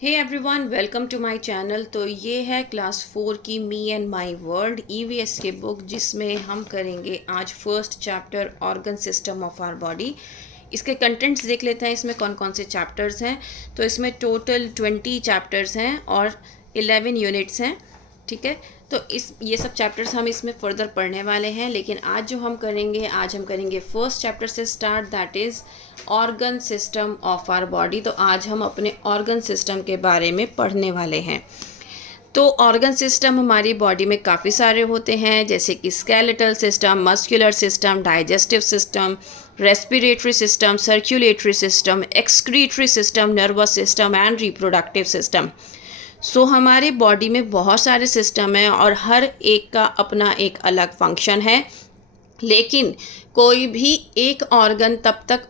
Hey everyone, welcome to my channel. तो ये है क्लास 4 की me and my world EVS की बुक, जिसमें हम करेंगे आज first chapter organ system of our body. इसके कंटेंट्स देख लेते हैं, इसमें कौन कौन से चैप्टर्स हैं। तो इसमें टोटल 20 चैप्टर्स हैं और 11 यूनिट्स हैं। ठीक है, तो ये सब चैप्टर्स हम इसमें फर्दर पढ़ने वाले हैं, लेकिन आज जो हम करेंगे फर्स्ट चैप्टर से start, that is organ system of our body. तो आज हम अपने ऑर्गन सिस्टम के बारे में पढ़ने वाले हैं। तो ऑर्गन सिस्टम हमारी बॉडी में काफ़ी सारे होते हैं, जैसे कि skeletal system, muscular system, digestive system, respiratory system, circulatory system, excretory system, nervous system and reproductive system. So हमारे बॉडी में बहुत सारे सिस्टम हैं और हर एक का अपना एक अलग फंक्शन है, लेकिन कोई भी एक ऑर्गन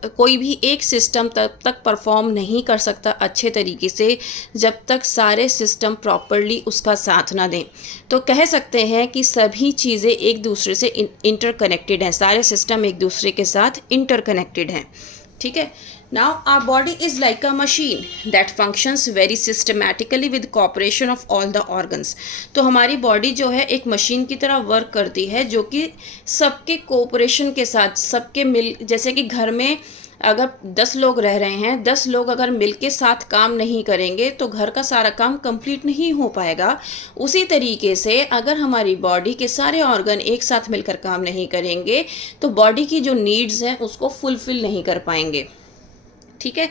कोई भी एक सिस्टम तब तक परफॉर्म नहीं कर सकता अच्छे तरीके से जब तक सारे सिस्टम प्रॉपरली उसका साथ ना दें। तो कह सकते हैं कि सभी चीज़ें एक दूसरे से इंटरकनेक्टेड हैं, सारे सिस्टम एक दूसरे के साथ इंटरकनेक्टेड हैं। ठीक है, now our body is like a machine that functions very systematically with cooperation of all the organs. तो हमारी बॉडी जो है एक मशीन की तरह वर्क करती है, जो कि सबके कोऑपरेशन के साथ, सबके मिल, जैसे कि घर में अगर 10 लोग रह रहे हैं, 10 लोग अगर मिल के साथ काम नहीं करेंगे तो घर का सारा काम कंप्लीट नहीं हो पाएगा। उसी तरीके से अगर हमारी बॉडी के सारे ऑर्गन एक साथ मिलकर काम नहीं करेंगे तो बॉडी की जो नीड्स हैं उसको फुलफिल नहीं कर पाएंगे। ठीक है,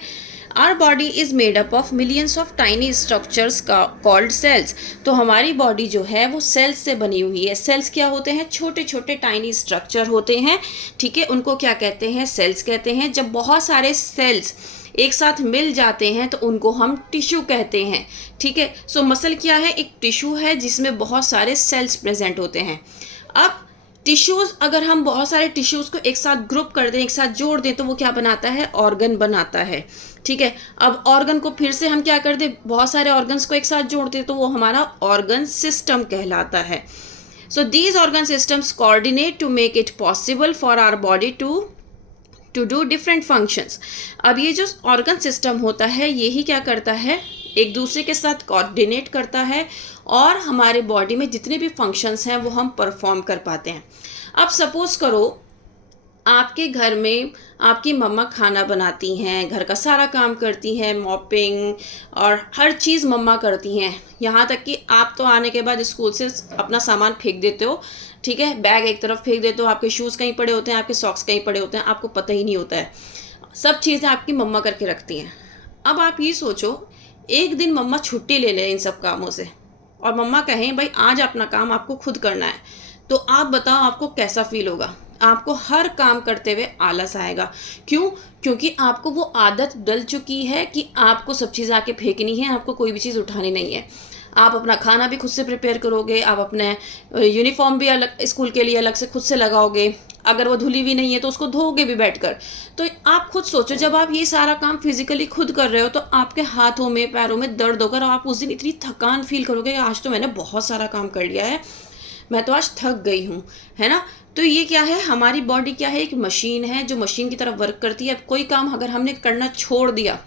our body is made up of millions of tiny structures called cells. तो हमारी बॉडी जो है वो सेल्स से बनी हुई है। सेल्स क्या होते हैं? छोटे छोटे टाइनी स्ट्रक्चर होते हैं। ठीक है, उनको क्या कहते हैं? सेल्स कहते हैं। जब बहुत सारे सेल्स एक साथ मिल जाते हैं तो उनको हम टिश्यू कहते हैं। ठीक है, सो मसल क्या है? एक टिश्यू है जिसमें बहुत सारे सेल्स प्रेजेंट होते हैं। अब टिश्यूज़, अगर हम बहुत सारे टिश्यूज़ को एक साथ ग्रुप कर दें, एक साथ जोड़ दें, तो वो क्या बनाता है? ऑर्गन बनाता है। ठीक है, अब ऑर्गन को फिर से हम क्या कर दें? बहुत सारे ऑर्गन्स को एक साथ जोड़ दें तो वो हमारा ऑर्गन सिस्टम कहलाता है। So these organ systems coordinate to make it possible for our body to do different functions. अब ये जो ऑर्गन सिस्टम होता है यही क्या करता है? एक दूसरे के साथ कोऑर्डिनेट करता है और हमारे बॉडी में जितने भी फंक्शंस हैं वो हम परफॉर्म कर पाते हैं। अब सपोज करो आपके घर में आपकी मम्मा खाना बनाती हैं, घर का सारा काम करती हैं, मॉपिंग और हर चीज़ मम्मा करती हैं। यहाँ तक कि आप तो आने के बाद स्कूल से अपना सामान फेंक देते हो। ठीक है, बैग एक तरफ फेंक देते हो, आपके शूज़ कहीं पड़े होते हैं, आपके सॉक्स कहीं पड़े होते हैं, आपको पता ही नहीं होता है। सब चीज़ें आपकी मम्मा करके रखती हैं। अब आप ये सोचो, एक दिन मम्मा छुट्टी ले लें इन सब कामों से और मम्मा कहें भाई आज अपना काम आपको खुद करना है, तो आप बताओ आपको कैसा फील होगा? आपको हर काम करते हुए आलस आएगा। क्यों? क्योंकि आपको वो आदत डल चुकी है कि आपको सब चीज़ आके फेंकनी है, आपको कोई भी चीज़ उठानी नहीं है। आप अपना खाना भी खुद से प्रिपेयर करोगे, आप अपने यूनिफॉर्म भी अलग स्कूल के लिए अलग से खुद से लगाओगे, अगर वो धुली हुई नहीं है तो उसको धोओगे भी बैठकर। तो आप खुद सोचो, जब आप ये सारा काम फिजिकली खुद कर रहे हो तो आपके हाथों में पैरों में दर्द होकर आप उस दिन इतनी थकान फील करोगे, आज तो मैंने बहुत सारा काम कर लिया है, मैं तो आज थक गई हूँ, है ना। तो ये क्या है? हमारी बॉडी क्या है? एक मशीन है जो मशीन की तरह वर्क करती है। अब कोई काम अगर हमने करना छोड़ दिया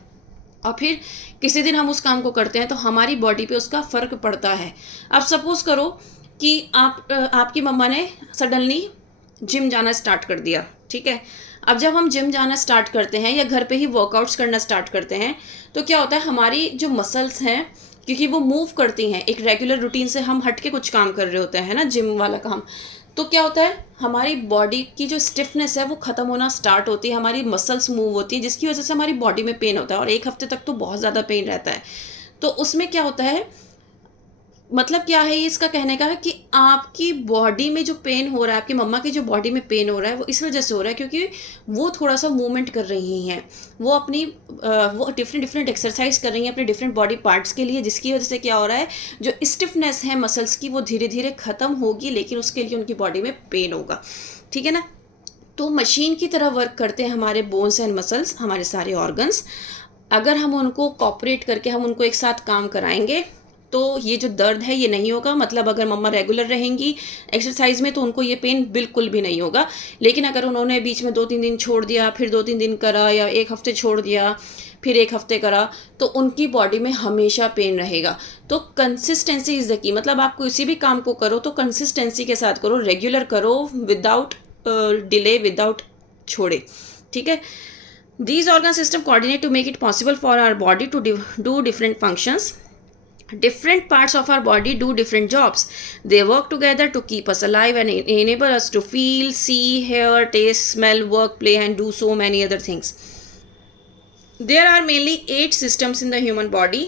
और फिर किसी दिन हम उस काम को करते हैं तो हमारी बॉडी पे उसका फ़र्क पड़ता है। अब सपोज करो कि आपकी मम्मा ने सडनली जिम जाना स्टार्ट कर दिया। ठीक है, अब जब हम जिम जाना स्टार्ट करते हैं या घर पे ही वर्कआउट्स करना स्टार्ट करते हैं तो क्या होता है? हमारी जो मसल्स हैं, क्योंकि वो मूव करती हैं, एक रेगुलर रूटीन से हम हट के कुछ काम कर रहे होते हैं ना, जिम वाला काम, तो क्या होता है? हमारी बॉडी की जो स्टिफनेस है वो ख़त्म होना स्टार्ट होती है, हमारी मसल्स मूव होती है, जिसकी वजह से हमारी बॉडी में पेन होता है और एक हफ्ते तक तो बहुत ज़्यादा पेन रहता है। तो उसमें क्या होता है, मतलब क्या है ये इसका कहने का है कि आपकी बॉडी में जो पेन हो रहा है, आपकी मम्मा की जो बॉडी में पेन हो रहा है वो इस वजह से हो रहा है क्योंकि वो थोड़ा सा मूवमेंट कर रही हैं, वो अपनी वो डिफरेंट एक्सरसाइज कर रही हैं अपने डिफरेंट बॉडी पार्ट्स के लिए, जिसकी वजह से क्या हो रहा है, जो स्टिफनेस है मसल्स की वो धीरे धीरे ख़त्म होगी, लेकिन उसके लिए उनकी बॉडी में पेन होगा। ठीक है ना। तो मशीन की तरह वर्क करते हैं हमारे बोन्स एंड मसल्स, हमारे सारे ऑर्गन्स। अगर हम उनको कॉपरेट करके हम उनको एक साथ काम कराएंगे तो ये जो दर्द है ये नहीं होगा। मतलब अगर मम्मा रेगुलर रहेंगी एक्सरसाइज में तो उनको ये पेन बिल्कुल भी नहीं होगा। लेकिन अगर उन्होंने बीच में 2-3 दिन छोड़ दिया, फिर 2-3 दिन करा या एक हफ्ते छोड़ दिया, फिर 1 हफ्ते करा, तो उनकी बॉडी में हमेशा पेन रहेगा। तो कंसिस्टेंसी इज़ द की, मतलब आप किसी भी काम को करो तो कंसिस्टेंसी के साथ करो, रेगुलर करो, विदाउट डिले, विदाउट छोड़े, ठीक है। These organ system coordinate to make it possible for our body to do different functions. Different parts of our body do different jobs. They work together to keep us alive and enable us to feel, see, hear, taste, smell, work, play, and do so many other things. There are mainly 8 systems in the human body.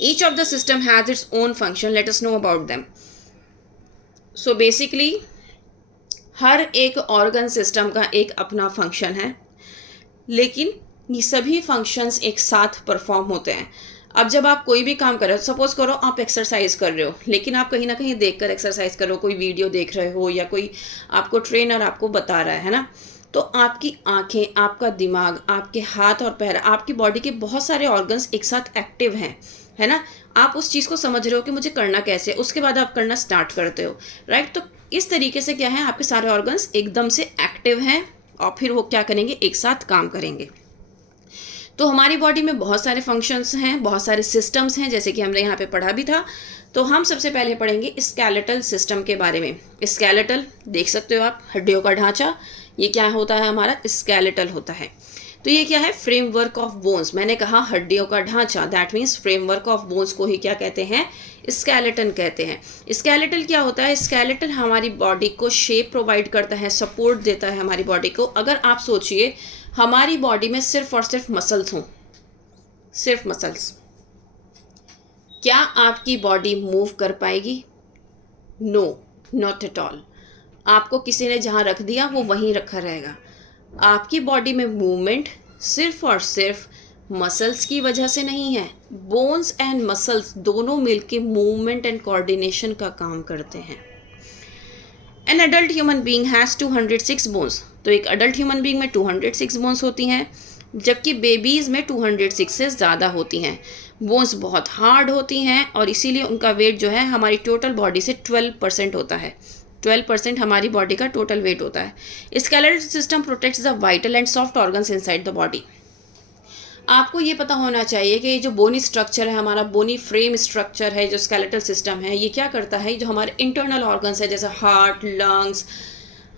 Each of the system has its own function. Let us know about them. So basically, हर एक organ system का एक अपना function है, लेकिन ये सभी functions एक साथ परफॉर्म होते हैं। अब जब आप कोई भी काम कर रहे हो, सपोज करो आप एक्सरसाइज कर रहे हो, लेकिन आप कहीं ना कहीं देखकर एक्सरसाइज कर रहे हो, कोई वीडियो देख रहे हो या कोई आपको ट्रेनर आपको बता रहा है ना, तो आपकी आंखें, आपका दिमाग, आपके हाथ और पैर, आपकी बॉडी के बहुत सारे ऑर्गन्स एक साथ एक्टिव हैं, है ना। आप उस चीज़ को समझ रहे हो कि मुझे करना कैसे, उसके बाद आप करना स्टार्ट करते हो, राइट। तो इस तरीके से क्या है, आपके सारे ऑर्गन्स एकदम से एक्टिव हैं और फिर वो क्या करेंगे, एक साथ काम करेंगे। तो हमारी बॉडी में बहुत सारे फंक्शंस हैं, बहुत सारे सिस्टम्स हैं, जैसे कि हमने यहाँ पे पढ़ा भी था। तो हम सबसे पहले पढ़ेंगे स्केलेटल सिस्टम के बारे में। स्केलेटल देख सकते हो आप, हड्डियों का ढांचा, ये क्या होता है, हमारा स्केलेटल होता है। तो ये क्या है, फ्रेमवर्क ऑफ बोन्स। मैंने कहा हड्डियों का ढांचा, that means framework of bones को ही क्या कहते हैं, स्केलेटन कहते हैं। स्केलेटल क्या होता है, स्केलेटल हमारी बॉडी को शेप प्रोवाइड करता है, सपोर्ट देता है हमारी बॉडी को। अगर आप सोचिए हमारी बॉडी में सिर्फ और सिर्फ मसल्स हों, सिर्फ मसल्स, क्या आपकी बॉडी मूव कर पाएगी? No, not at all. आपको किसी ने जहाँ रख दिया वो वहीं रखा रहेगा। आपकी बॉडी में मूवमेंट सिर्फ और सिर्फ मसल्स की वजह से नहीं है। बोन्स एंड मसल्स दोनों मिलके मूवमेंट एंड कोऑर्डिनेशन का काम करते हैं। An adult human being has 206 bones. तो एक अडल्ट ह्यूमन बीइंग में 206 बोन्स होती हैं, जबकि बेबीज़ में 206 से ज़्यादा होती हैं। बोन्स बहुत हार्ड होती हैं और इसीलिए उनका वेट जो है हमारी टोटल बॉडी से 12% होता है। 12% हमारी बॉडी का टोटल वेट होता है। Skeletal system protects the vital and soft organs inside the body. आपको ये पता होना चाहिए कि जो बोनी स्ट्रक्चर है, हमारा बोनी फ्रेम स्ट्रक्चर है, जो स्केलेटल सिस्टम है, ये क्या करता है, जो हमारे इंटरनल ऑर्गन्स है जैसे हार्ट, लंग्स,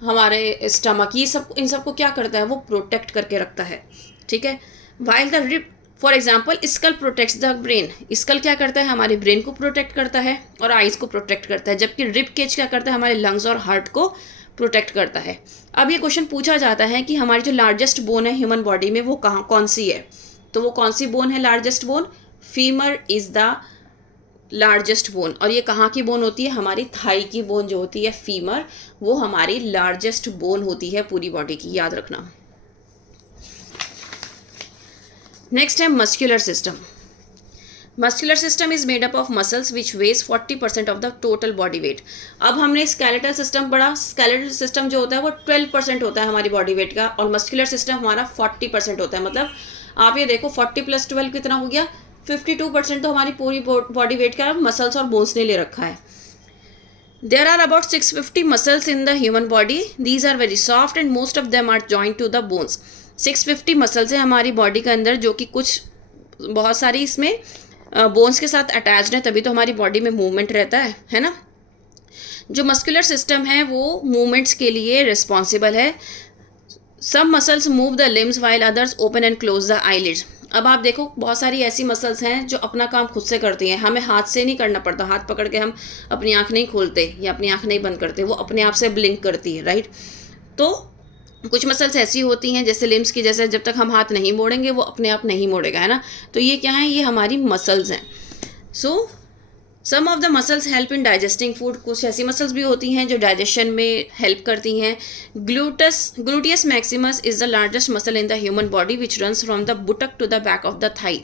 हमारे स्टमक, ये सब, इन सबको क्या करता है, वो प्रोटेक्ट करके रखता है, ठीक है। While the rib, for example skull protects the brain. Skull क्या करता है, हमारे ब्रेन को प्रोटेक्ट करता है और आइज़ को प्रोटेक्ट करता है, जबकि रिब केज क्या करता है, हमारे लंग्स और हार्ट को प्रोटेक्ट करता है। अब ये क्वेश्चन पूछा जाता है कि हमारी जो लार्जेस्ट बोन है ह्यूमन बॉडी में वो कौन सी है, तो वो कौन सी बोन है largest bone? Femur is the largest bone. और ये कहाँ की बोन होती है, हमारी थाई की बोन जो होती है फीमर, वो हमारी लार्जेस्ट बोन होती है पूरी बॉडी की, याद रखना। नेक्स्ट है muscular system. Muscular system is made up of muscles which ways 40% of the total body weight. अब हमने स्केलेटल सिस्टम पढ़ा, स्केलेटल सिस्टम जो होता है वो 12% होता है हमारी बॉडी वेट का, और मस्कुलर सिस्टम हमारा 40% होता है। मतलब आप ये देखो 40 + 12 कितना हो गया, 52% तो हमारी पूरी बॉडी वेट का मसल्स और बोन्स ने ले रखा है। There are about 650 muscles in the human body. These are very soft and most of them are joined to the bones. 650 muscles हैं हमारी बॉडी के अंदर, जो कि कुछ बहुत सारी इसमें बोन्स के साथ अटैच्ड है, तभी तो हमारी बॉडी में मूवमेंट रहता है ना। जो मस्कुलर सिस्टम है वो मूवमेंट्स के लिए रिस्पॉन्सिबल है। Some muscles move the limbs while others open and close the eyelids. अब आप देखो बहुत सारी ऐसी मसल्स हैं जो अपना काम खुद से करती हैं, हमें हाथ से नहीं करना पड़ता, हाथ पकड़ के हम अपनी आँख नहीं खोलते या अपनी आँख नहीं बंद करते, वो अपने आप से ब्लिंक करती है, राइट। तो कुछ मसल्स ऐसी होती हैं जैसे लिम्स की, जैसे जब तक हम हाथ नहीं मोड़ेंगे वो अपने आप नहीं मोड़ेगा, है ना। तो ये क्या है, ये हमारी मसल्स हैं। So some of the muscles help in digesting food. कुछ ऐसी मसल्स भी होती हैं जो डाइजेशन में हेल्प करती हैं। Gluteus maximus is the largest muscle in the human body which runs from the buttock to the back of the thigh.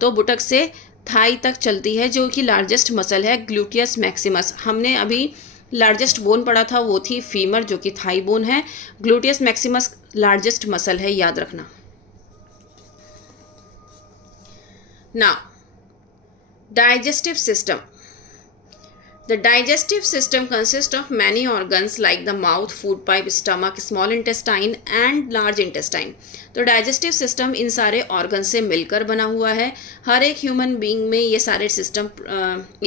तो बुटक से थाई तक चलती है, जो कि लार्जेस्ट मसल है ग्लूटियस मैक्सिमस। हमने अभी लार्जेस्ट बोन पढ़ा था, वो थी फीमर, जो कि थाई बोन है। ग्लूटियस मैक्सिमस लार्जेस्ट मसल है, याद रखना। Now digestive system. The digestive system consists of many organs like the mouth, food pipe, stomach, small intestine and large intestine. तो डाइजेस्टिव सिस्टम इन सारे organ से मिलकर बना हुआ है. हर एक ह्यूमन बीइंग में ये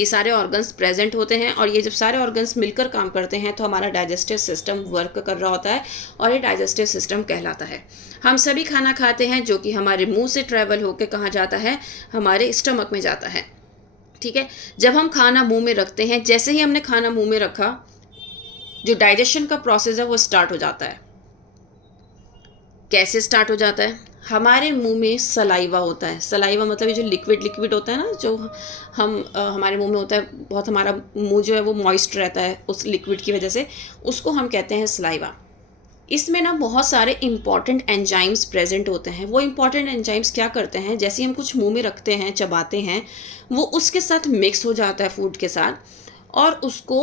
सारे ऑर्गन्स प्रेजेंट होते हैं और ये जब सारे ऑर्गन्स मिलकर काम करते हैं तो हमारा डाइजेस्टिव सिस्टम वर्क कर रहा होता है और ये डाइजेस्टिव सिस्टम कहलाता है. हम सभी खाना खाते हैं जो कि हमारे मुंह से ट्रैवल होकर कहाँ जाता है, हमारे स्टमक में जाता है. ठीक है, जब हम खाना मुंह में रखते हैं, जैसे ही हमने खाना मुंह में रखा, जो डाइजेशन का प्रोसेस है वो स्टार्ट हो जाता है. कैसे स्टार्ट हो जाता है? हमारे मुंह में सलाइवा होता है. सलाइवा मतलब ये जो लिक्विड होता है ना, जो हमारे मुंह में होता है, बहुत हमारा मुंह जो है वो मॉइस्ट रहता है उस लिक्विड की वजह से, उसको हम कहते हैं सलाइवा. इसमें ना बहुत सारे इंपॉर्टेंट एंजाइम्स प्रेजेंट होते हैं. वो इंपॉर्टेंट एंजाइम्स क्या करते हैं, जैसे हम कुछ मुंह में रखते हैं, चबाते हैं, वो उसके साथ मिक्स हो जाता है फूड के साथ और उसको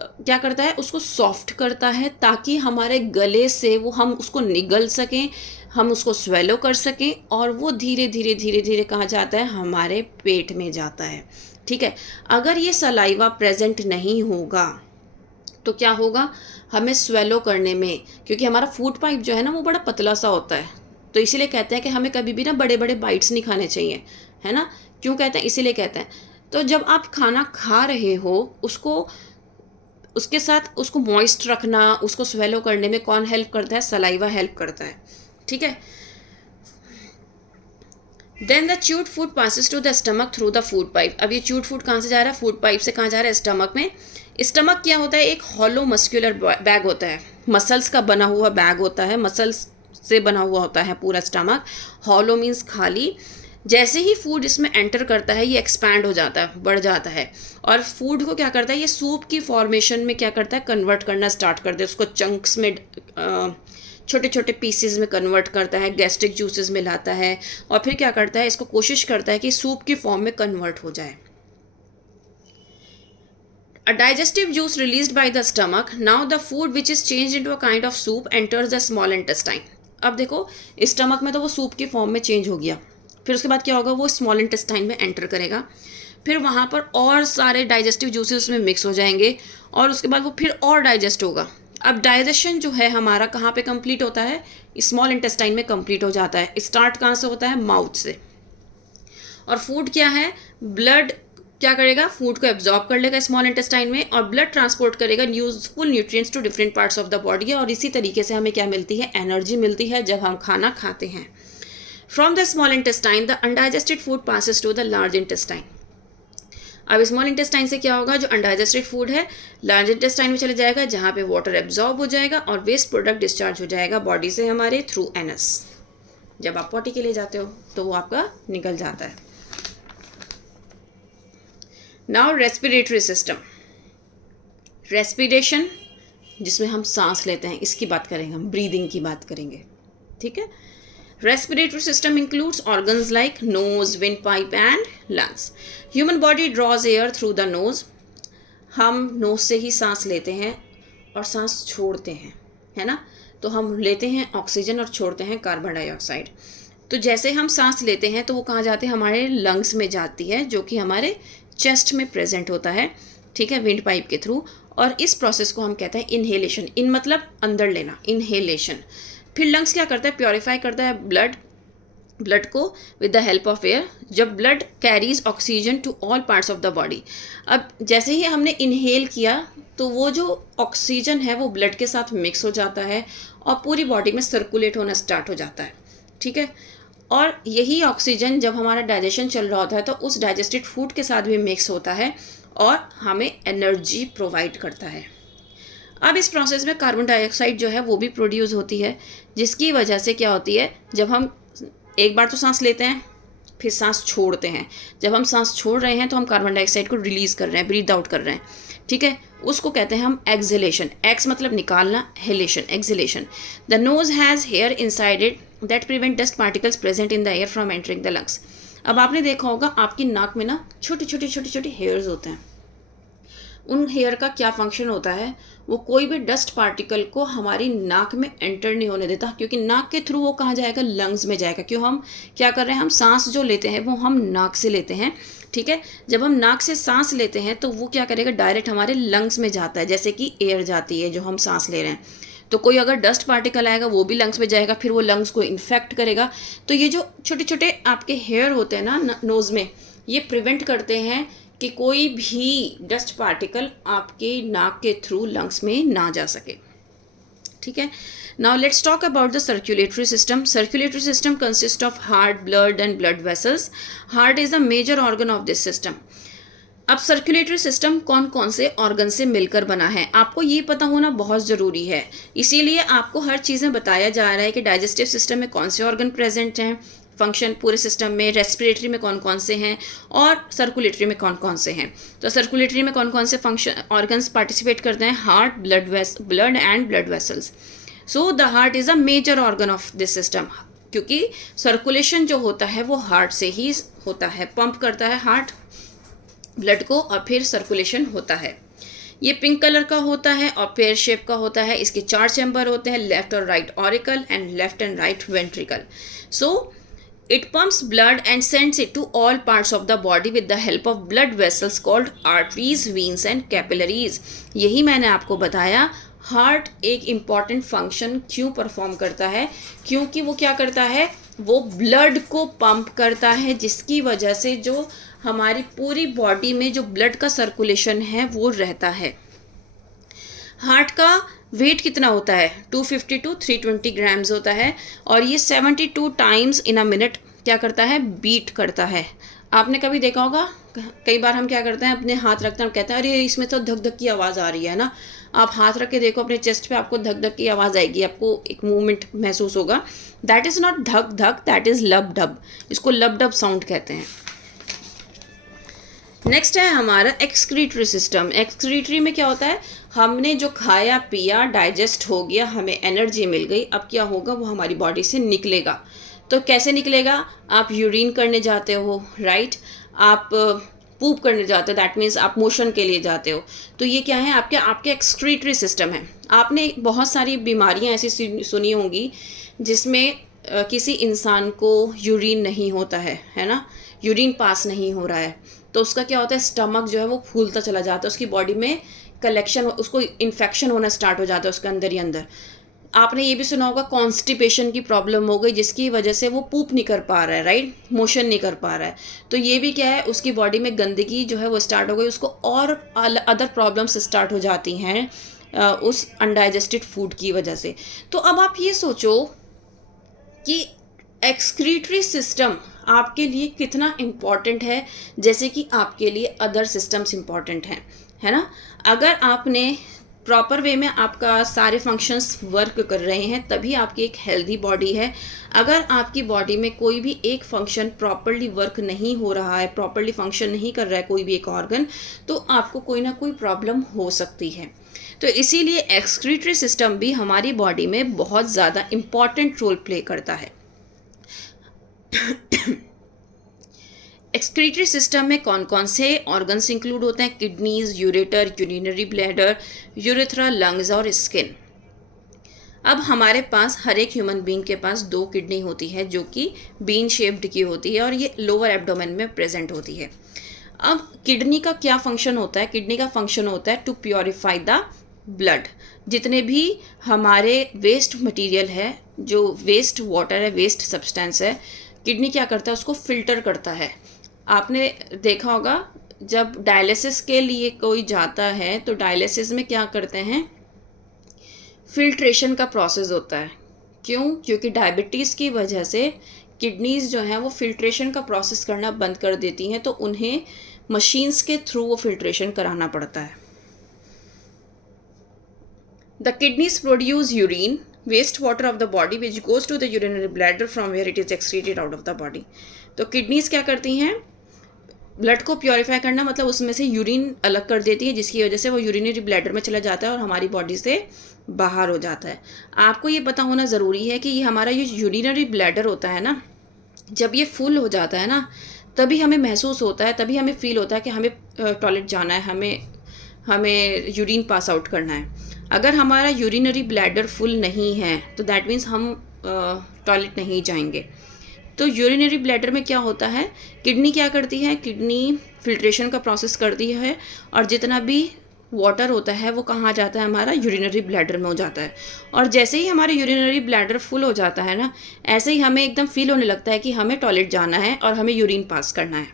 क्या करता है, उसको सॉफ्ट करता है ताकि हमारे गले से वो हम उसको निगल सकें, हम उसको स्वेलो कर सकें और वो धीरे धीरे कहाँ जाता है, हमारे पेट में जाता है. ठीक है, अगर ये सलाइवा प्रेजेंट नहीं होगा तो क्या होगा, हमें स्वेलो करने में, क्योंकि हमारा फूड पाइप जो है ना वो बड़ा पतला सा होता है, तो इसीलिए कहते हैं कि हमें कभी भी ना बड़े बड़े बाइट्स नहीं खाने चाहिए, है ना. क्यों कहते हैं, इसीलिए कहते हैं. तो जब आप खाना खा रहे हो, उसके साथ उसको मॉइस्ट रखना, उसको स्वेलो करने में कौन हेल्प करता है, सलाइवा हेल्प करता है. ठीक है. Then the chewed food passes to the stomach through the food pipe. अब ये च्यूड फूड कहाँ से जा रहा है, फूड पाइप से कहाँ जा रहा है, स्टमक में. स्टमक क्या होता है, एक हॉलो मस्कुलर बैग होता है, मसल्स का बना हुआ बैग होता है, मसल्स से बना हुआ होता है पूरा स्टमक. हॉलो मीन्स खाली. जैसे ही फूड इसमें एंटर करता है ये एक्सपैंड हो जाता है, बढ़ जाता है और फूड को क्या करता है, ये सूप की फॉर्मेशन में क्या करता है, कन्वर्ट करना स्टार्ट कर दे, उसको चंक्स में छोटे छोटे पीसेस में कन्वर्ट करता है, गैस्ट्रिक जूसेस में लाता है और फिर क्या करता है, इसको कोशिश करता है कि सूप की फॉर्म में कन्वर्ट हो जाए. A digestive juice released by the stomach. Now the food which is changed into a kind of soup enters the small intestine. अब देखो, स्टमक में तो वो सूप की फॉर्म में चेंज हो गया, फिर उसके बाद क्या होगा, वो स्मॉल इंटेस्टाइन में एंटर करेगा, फिर वहाँ पर और सारे डाइजेस्टिव जूसेस उसमें मिक्स हो जाएंगे और उसके बाद वो फिर और डाइजेस्ट होगा. अब डाइजेशन जो है हमारा कहाँ पे कंप्लीट होता है, स्मॉल इंटेस्टाइन में कंप्लीट हो जाता है. स्टार्ट कहाँ से होता है, माउथ से. और फूड क्या है, ब्लड क्या करेगा, फूड को एब्जॉर्ब कर लेगा स्मॉल इंटेस्टाइन में और ब्लड ट्रांसपोर्ट करेगा useful nutrients to different parts of the body. और इसी तरीके से हमें क्या मिलती है, एनर्जी मिलती है जब हम खाना खाते हैं. From the small intestine the undigested food passes to the large intestine. अब स्मॉल इंटेस्टाइन से क्या होगा, जो अनडाइजेस्टेड फूड है लार्ज इंटेस्टाइन में चले जाएगा, जहाँ पे वाटर एब्जॉर्ब हो जाएगा और वेस्ट प्रोडक्ट डिस्चार्ज हो जाएगा बॉडी से हमारे थ्रू एनस. जब आप पॉटी के लिए जाते हो तो वो आपका निकल जाता है. Now respiratory system. रेस्पिरेशन जिसमें हम सांस लेते हैं, इसकी बात करेंगे, हम ब्रीदिंग की बात करेंगे. ठीक है. Respiratory system includes organs like nose, windpipe and lungs. Human body draws air through the nose. हम नोज से ही सांस लेते हैं और सांस छोड़ते हैं, है ना. तो हम लेते हैं ऑक्सीजन और छोड़ते हैं कार्बन डाइऑक्साइड. तो जैसे हम सांस लेते हैं तो वो कहाँ जाते हैं, हमारे लंग्स में जाती है, जो कि हमारे चेस्ट में प्रेजेंट होता है. ठीक है, विंड पाइप के थ्रू. और इस प्रोसेस को हम कहते हैं इनहेलेशन. इन मतलब अंदर लेना, इनहेलेशन. फिर लंग्स क्या करता है, प्योरीफाई करता है ब्लड को with the help of air. जब blood carries oxygen to all parts of the body. अब जैसे ही हमने इनहेल किया तो वो जो ऑक्सीजन है वो ब्लड के साथ मिक्स हो जाता है और पूरी बॉडी में सर्कुलेट होना स्टार्ट हो जाता है. ठीक है. और यही ऑक्सीजन जब हमारा डाइजेशन चल रहा होता है तो उस डाइजेस्टेड फूड के साथ भी मिक्स होता है और हमें एनर्जी प्रोवाइड करता है. अब इस प्रोसेस में कार्बन डाइऑक्साइड जो है वो भी प्रोड्यूस होती है, जिसकी वजह से क्या होती है, जब हम एक बार तो सांस लेते हैं फिर सांस छोड़ते हैं. जब हम सांस छोड़ रहे हैं तो हम कार्बन डाइऑक्साइड को रिलीज़ कर रहे हैं, ब्रीथ आउट कर रहे हैं. ठीक है, उसको कहते हैं हम एक्सहेलेशन. एक्स मतलब निकालना, halation, exhalation. The nose has hair inside it that prevent dust particles present in the air from entering the lungs. अब आपने देखा होगा आपकी नाक में ना छोटे छोटे हेयर्स होते हैं. उन हेयर का क्या फंक्शन होता है, वो कोई भी डस्ट पार्टिकल को हमारी नाक में एंटर नहीं होने देता, क्योंकि नाक के थ्रू वो कहाँ जाएगा, लंग्स में जाएगा. क्यों, हम क्या कर रहे हैं, हम सांस जो लेते हैं वो हम नाक से लेते हैं. ठीक है। जब हम नाक से सांस लेते हैं तो वो क्या करेगा, डायरेक्ट हमारे लंग्स में जाता है, जैसे कि एयर जाती है जो हम सांस ले रहे हैं। तो कोई अगर डस्ट पार्टिकल आएगा वो भी लंग्स में जाएगा, फिर वो लंग्स को इन्फेक्ट करेगा। तो ये जो छोटे छोटे आपके हेयर होते हैं ना नोज़ में, ये प्रिवेंट करते हैं कि कोई भी डस्ट पार्टिकल आपके नाक के थ्रू लंग्स में ना जा सके, ठीक है। Now let's talk about the circulatory system. Circulatory system consist of heart, blood and blood vessels. Heart is the major organ of this system. अब सर्कुलेटरी सिस्टम कौन कौन से ऑर्गन से मिलकर बना है, आपको ये पता होना बहुत ज़रूरी है। इसीलिए आपको हर चीज़ें बताया जा रहा है कि डाइजेस्टिव सिस्टम में कौन से ऑर्गन प्रेजेंट हैं, फंक्शन पूरे सिस्टम में, रेस्पिरेटरी में कौन कौन से हैं और सर्कुलेटरी में कौन कौन से हैं। तो सर्कुलेटरी में कौन कौन से फंक्शन ऑर्गन्स पार्टिसिपेट करते हैं, heart, blood and blood vessels. So the heart is a major organ of this system, क्योंकि सर्कुलेशन जो होता है वो हार्ट से ही होता है, पंप करता है हार्ट ब्लड को और फिर सर्कुलेशन होता है। ये पिंक कलर का होता है और पेयर शेप का होता है। इसके 4 चैम्बर होते हैं, लेफ्ट और right auricle and left and right ventricle. So it pumps blood and sends it to all parts of the body with the help of blood vessels called arteries, veins and capillaries। यही मैंने आपको बताया, heart एक important function क्यों perform करता है, क्योंकि वो क्या करता है, वो ब्लड को पंप करता है, जिसकी वजह से जो हमारी पूरी बॉडी में जो ब्लड का सर्कुलेशन है वो रहता है। हार्ट का वेट कितना होता है, 250 to 320 ग्राम्स होता है और ये 72 टाइम्स इन अ मिनट क्या करता है, बीट करता है। आपने कभी देखा होगा, कई बार हम क्या करते हैं, अपने हाथ रखते हैं, हम कहते हैं अरे इसमें तो धक धक की आवाज़ आ रही है ना। आप हाथ रख के देखो अपने चेस्ट पे, आपको धक धक की आवाज़ आएगी, आपको एक मूवमेंट महसूस होगा। दैट इज़ नॉट धक धक, दैट इज़ लब डब। इसको लब डब साउंड कहते हैं। नेक्स्ट है हमारा एक्सक्रीटरी सिस्टम। एक्सक्रीटरी में क्या होता है, हमने जो खाया पिया डाइजेस्ट हो गया, हमें एनर्जी मिल गई, अब क्या होगा, वो हमारी बॉडी से निकलेगा। तो कैसे निकलेगा, आप यूरिन करने जाते हो, राइट, आप पूप करने जाते हो, दैट मीन्स आप मोशन के लिए जाते हो। तो ये क्या है, आपके एक्सक्रीटरी सिस्टम है। आपने बहुत सारी बीमारियां ऐसी सुनी होंगी जिसमें किसी इंसान को यूरिन नहीं होता है ना, यूरिन पास नहीं हो रहा है, तो उसका क्या होता है, स्टमक जो है वो फूलता चला जाता है, उसकी बॉडी में कलेक्शन, उसको इन्फेक्शन होना स्टार्ट हो जाता है उसके अंदर ही अंदर। आपने ये भी सुना होगा कॉन्स्टिपेशन की प्रॉब्लम हो गई, जिसकी वजह से वो पूप नहीं कर पा रहा है, राइट, मोशन नहीं कर पा रहा है। तो ये भी क्या है, उसकी बॉडी में गंदगी जो है वो स्टार्ट हो गई, उसको और अदर प्रॉब्लम्स स्टार्ट हो जाती हैं उस अनडाइजेस्टेड फूड की वजह से। तो अब आप ये सोचो कि एक्सक्रीटरी सिस्टम आपके लिए कितना इम्पॉर्टेंट है, जैसे कि आपके लिए अदर सिस्टम्स इम्पॉर्टेंट हैं, है ना। अगर आपने प्रॉपर वे में आपका सारे फंक्शंस वर्क कर रहे हैं तभी आपकी एक हेल्दी बॉडी है। अगर आपकी बॉडी में कोई भी एक फंक्शन प्रॉपरली वर्क नहीं हो रहा है, प्रॉपरली फंक्शन नहीं कर रहा है कोई भी एक ऑर्गन, तो आपको कोई ना कोई प्रॉब्लम हो सकती है। तो इसीलिए एक्सक्रीटरी सिस्टम भी हमारी बॉडी में बहुत ज़्यादा इम्पॉर्टेंट रोल प्ले करता है। एक्सक्रीटरी सिस्टम में कौन कौन से ऑर्गन्स इंक्लूड होते हैं, kidneys, ureter, urinary bladder, urethra, lungs और स्किन। अब हमारे पास हर एक ह्यूमन बीइंग के पास 2 किडनी होती है जो कि बीन शेप्ड की होती है और ये लोअर एब्डोमेन में प्रेजेंट होती है। अब किडनी का क्या फंक्शन होता है, किडनी का फंक्शन होता है टू प्योरीफाई द ब्लड। जितने भी हमारे वेस्ट मटेरियल है, जो वेस्ट वाटर है, वेस्ट सब्सटेंस है, किडनी क्या करता है, उसको फिल्टर करता है। आपने देखा होगा जब डायलिसिस के लिए कोई जाता है तो डायलिसिस में क्या करते हैं, फिल्ट्रेशन का प्रोसेस होता है। क्यों, क्योंकि डायबिटीज़ की वजह से किडनीज जो हैं वो फिल्ट्रेशन का प्रोसेस करना बंद कर देती हैं, तो उन्हें मशीन्स के थ्रू वो फिल्ट्रेशन कराना पड़ता है। The kidneys produce urine, waste water of the body which goes to the urinary bladder from where it is excreted out of the body. तो किडनीज क्या करती हैं, ब्लड को प्योरीफाई करना, मतलब उसमें से यूरिन अलग कर देती है, जिसकी वजह से वो यूरिनरी ब्लैडर में चला जाता है और हमारी बॉडी से बाहर हो जाता है। आपको ये पता होना ज़रूरी है कि ये हमारा ये यूरिनरी ब्लैडर होता है ना, जब ये फुल हो जाता है ना, तभी हमें महसूस होता है, तभी हमें फील होता है कि हमें टॉयलेट जाना है, हमें यूरिन पास आउट करना है। अगर हमारा यूरिनरी ब्लैडर फुल नहीं है तो दैट मीन्स हम टॉयलेट नहीं जाएंगे। तो यूरिनरी ब्लैडर में क्या होता है, किडनी क्या करती है, किडनी फिल्ट्रेशन का प्रोसेस करती है और जितना भी वाटर होता है वो कहाँ जाता है, हमारा यूरिनरी ब्लैडर में हो जाता है। और जैसे ही हमारे यूरिनरी ब्लैडर फुल हो जाता है ना, ऐसे ही हमें एकदम फील होने लगता है कि हमें टॉयलेट जाना है और हमें यूरिन पास करना है।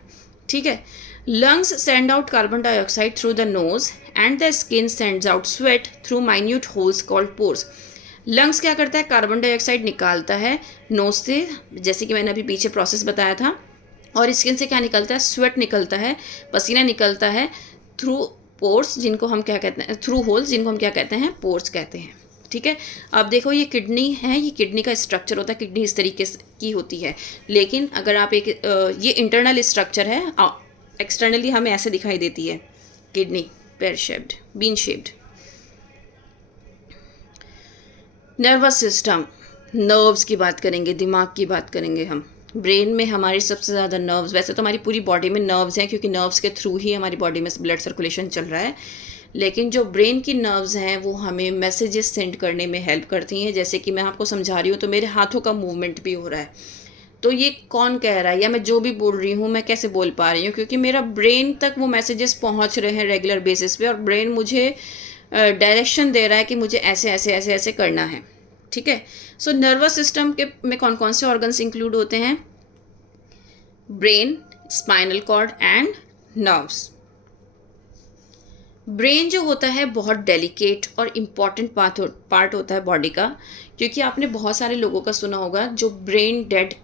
ठीक है। Lungs send out carbon dioxide through the knows and the skin sends out sweat through minute holes called pores. Lungs क्या करता है, कार्बन डाइऑक्साइड निकालता है नोज से, जैसे कि मैंने अभी पीछे प्रोसेस बताया था, और स्किन से क्या निकलता है, स्वेट निकलता है, पसीना निकलता है थ्रू पोर्स, जिनको हम क्या कहते हैं, थ्रू होल्स, जिनको हम क्या कहते हैं, पोर्स कहते हैं। ठीक है। अब देखो ये किडनी है, ये किडनी का स्ट्रक्चर होता है, किडनी इस तरीके की होती है, लेकिन अगर आप एक ये इंटरनल स्ट्रक्चर है, एक्सटर्नली हमें ऐसे दिखाई देती है kidney, pear shaped, bean shaped. Nervous system, nerves की बात करेंगे, दिमाग की बात करेंगे हम। ब्रेन में हमारी सबसे ज़्यादा नर्व्स, वैसे तो हमारी पूरी बॉडी में नर्व्स हैं क्योंकि नर्व्स के थ्रू ही हमारी बॉडी में ब्लड सर्कुलेशन चल रहा है, लेकिन जो ब्रेन की नर्व्स हैं वो हमें मैसेजेस सेंड करने में हेल्प करती हैं। जैसे कि मैं आपको समझा रही हूँ तो मेरे हाथों का मूवमेंट भी हो रहा है, तो ये कौन कह रहा है, या मैं जो भी बोल रही हूँ मैं कैसे बोल पा रही हूँ, क्योंकि मेरा ब्रेन तक वो मैसेजेस पहुँच रहे हैं रेगुलर बेसिस पे, और ब्रेन मुझे डायरेक्शन दे रहा है कि मुझे ऐसे ऐसे ऐसे ऐसे करना है। ठीक है। सो नर्वस सिस्टम के में कौन कौन से ऑर्गन्स इंक्लूड होते हैं, brain, spinal cord and nerves. Brain जो होता है बहुत डेलिकेट और इम्पॉर्टेंट पार्ट होता है बॉडी का, क्योंकि आपने बहुत सारे लोगों का सुना होगा जो ब्रेन डेड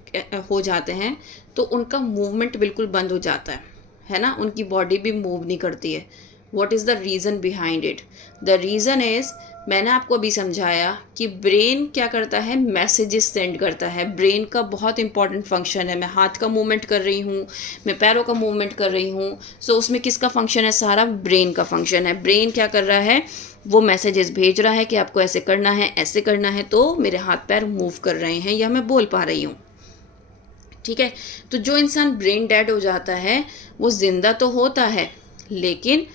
हो जाते हैं तो उनका मूवमेंट बिल्कुल बंद हो जाता है ना, उनकी बॉडी भी मूव नहीं करती है। What is the reason behind it? The reason is, मैंने आपको अभी समझाया कि ब्रेन क्या करता है, मैसेजेस सेंड करता है। ब्रेन का बहुत इंपॉर्टेंट फंक्शन है। मैं हाथ का मूवमेंट कर रही हूँ, मैं पैरों का मूवमेंट कर रही हूँ, सो उसमें किसका फंक्शन है, सारा ब्रेन का फंक्शन है। ब्रेन क्या कर रहा है, वो मैसेजेस भेज रहा है कि आपको ऐसे करना है, ऐसे करना है, तो मेरे हाथ पैर मूव कर रहे हैं या मैं बोल पा रही हूँ। ठीक है। तो जो इंसान ब्रेन डेड हो जाता है वो जिंदा तो होता है, लेकिन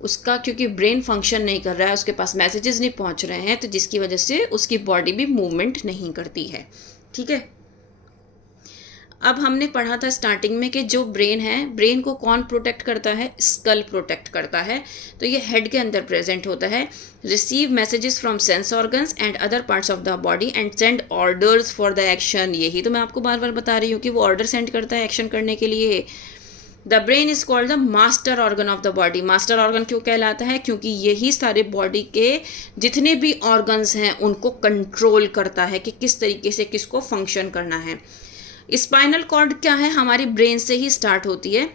उसका क्योंकि ब्रेन फंक्शन नहीं कर रहा है, उसके पास मैसेजेस नहीं पहुंच रहे हैं, तो जिसकी वजह से उसकी बॉडी भी मूवमेंट नहीं करती है। ठीक है। अब हमने पढ़ा था स्टार्टिंग में कि जो ब्रेन है, ब्रेन को कौन प्रोटेक्ट करता है, स्कल प्रोटेक्ट करता है। तो ये हेड के अंदर प्रेजेंट होता है। Receive messages from sense organs and other parts of the body and send orders for the action. यही तो मैं आपको बार बार बता रही हूँ कि वो ऑर्डर सेंड करता है एक्शन करने के लिए। The brain is called the master organ of the body. Master organ क्यों कहलाता है, क्योंकि यही सारे बॉडी के जितने भी ऑर्गन्स हैं उनको कंट्रोल करता है कि किस तरीके से किसको फंक्शन करना है। स्पाइनल कॉर्ड क्या है, हमारी ब्रेन से ही स्टार्ट होती है,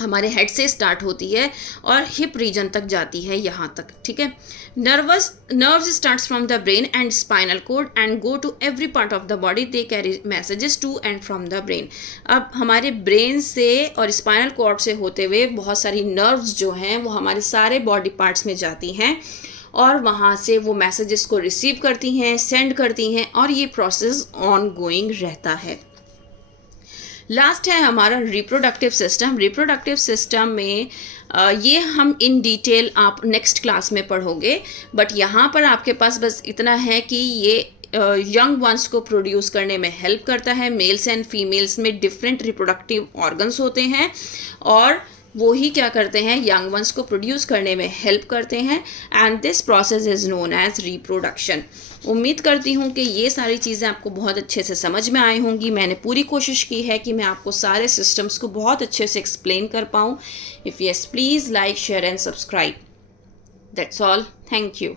हमारे हेड से स्टार्ट होती है और हिप रीजन तक जाती है, यहाँ तक। ठीक है। Nerves starts from the brain and spinal cord and go to every part of the body, they carry messages to and from the brain. अब हमारे ब्रेन से और स्पाइनल कॉर्ड से होते हुए बहुत सारी नर्व्स जो हैं वो हमारे सारे बॉडी पार्ट्स में जाती हैं और वहाँ से वो मैसेजेस को रिसीव करती हैं, सेंड करती हैं, और ये प्रोसेस ऑन गोइंग रहता है। लास्ट है हमारा रिप्रोडक्टिव सिस्टम। रिप्रोडक्टिव सिस्टम में ये हम इन डिटेल आप नेक्स्ट क्लास में पढ़ोगे, बट यहाँ पर आपके पास बस इतना है कि ये यंग वंस को प्रोड्यूस करने में हेल्प करता है। मेल्स एंड फीमेल्स में डिफरेंट रिप्रोडक्टिव ऑर्गन्स होते हैं और वो ही क्या करते हैं, यंग वंस को प्रोड्यूस करने में हेल्प करते हैं, and this process is known as reproduction. उम्मीद करती हूँ कि ये सारी चीज़ें आपको बहुत अच्छे से समझ में आई होंगी। मैंने पूरी कोशिश की है कि मैं आपको सारे सिस्टम्स को बहुत अच्छे से एक्सप्लेन कर पाऊँ। If yes, please like, share and subscribe. That's all. Thank you.